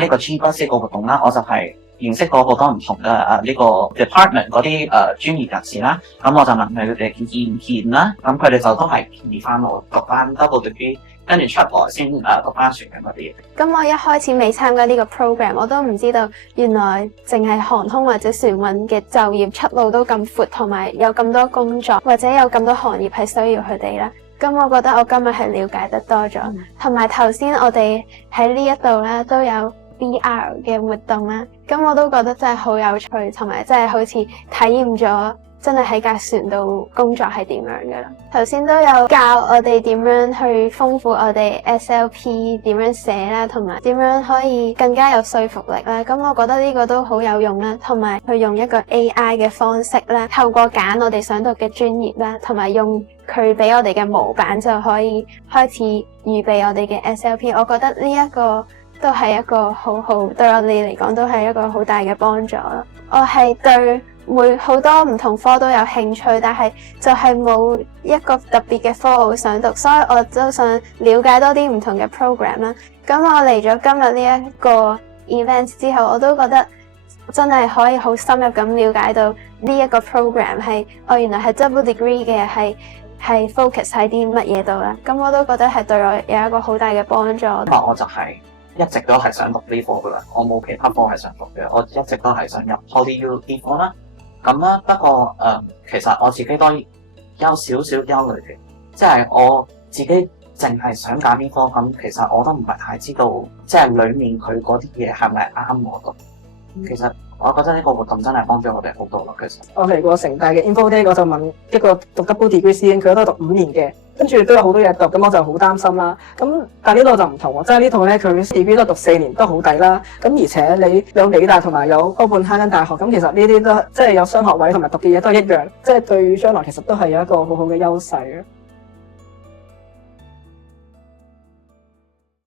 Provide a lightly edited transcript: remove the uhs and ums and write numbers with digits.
呢個 G-Bus 個活動啦，我就係認識到好多唔同嘅呢個 department 嗰啲專業人士啦。咁我就問佢哋建唔建議啦，咁佢哋就都係建議翻我讀翻 double degree， 跟住出來先讀翻船嘅嗰啲。咁我一開始未參加呢個 program， 我都唔知道原來淨係航空或者船運嘅就業出路都咁闊，同埋有咁多工作或者有咁多行業係需要佢哋啦。咁我覺得我今日係了解得多咗，同埋頭先我哋喺呢一度咧都有 VR 嘅活動啦，咁我都覺得真係好有趣，同埋真係好似體驗咗真係喺架船度工作係點樣噶啦。頭先都有教我哋點樣去豐富我哋 SLP 點樣寫啦，同埋點樣可以更加有說服力啦。咁我覺得呢個都好有用啦，同埋去用一個 AI 嘅方式啦，透過揀我哋想讀嘅專業啦，同埋用佢俾我哋嘅模板就可以開始預備我哋嘅 SLP。我覺得呢一個都係一個好好，對我哋嚟講都係一個好大嘅幫助啦。我係對好多唔同科都有興趣，但係就係冇一個特別嘅科我好想讀，所以我都想了解多啲唔同嘅 program 啦。咁我嚟咗今日呢一個 event 之後，我都覺得真係可以好深入咁了解到呢一個 program 係原來係 double degree 嘅，係 focus 喺啲乜嘢度啦。咁我都覺得係對我有一個好大嘅幫助。我就係一直都係想讀呢科噶啦，我冇其他科係想讀嘅，我一直都係想入 PolyU 呢科啦。咁啦，不過其實我自己都有少少憂慮嘅，即係我自己淨係想揀呢科，咁其實我都唔係太知道，即係裡面佢嗰啲嘢係咪啱我讀。其實我覺得呢個活動真係幫咗我哋好多咯。其實我嚟過城大嘅 Info Day，我就問一個讀 double degree 師兄，佢都係讀5年嘅，跟住都有好多嘢讀，咁我就好擔心啦。咁但係呢度就唔同喎，即係呢度咧佢 degree 都讀4年，都好抵啦。咁而且你有理大同埋有哥本哈根大學，咁其實呢啲都即係有雙學位同埋讀嘅嘢都係一樣，即係對將來其實都係有一個好好嘅優勢嘅。